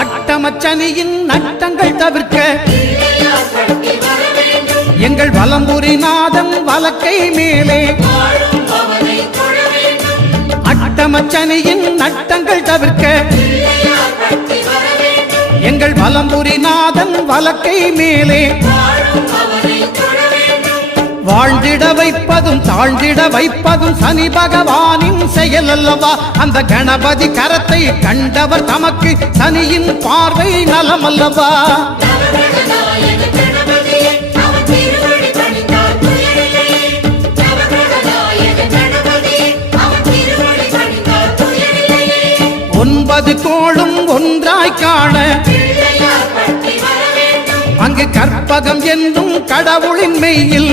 அட்டமச்சனியின் நட்டங்கள் தவிர்க்க எங்கள் வலம்புரிநாதன் வலக்கை மேலே அட்டமச்சனியின் நட்டங்கள் தவிர்க்க எங்கள் வலம்புரிநாதன் வலக்கை மேலே வாழ்ந்திட வைப்பதும் தாழ்ந்திட வைப்பதும் சனி பகவானின் செயல் அல்லவா. அந்த கணபதி கரத்தை கண்டவர் தமக்கு சனியின் பார்வை நலம் அல்லவா. ஒன்பது கோளும் ஒன்றாய் காண அங்கு கற்பகம் என்னும் கடவுளின் மெய்யில்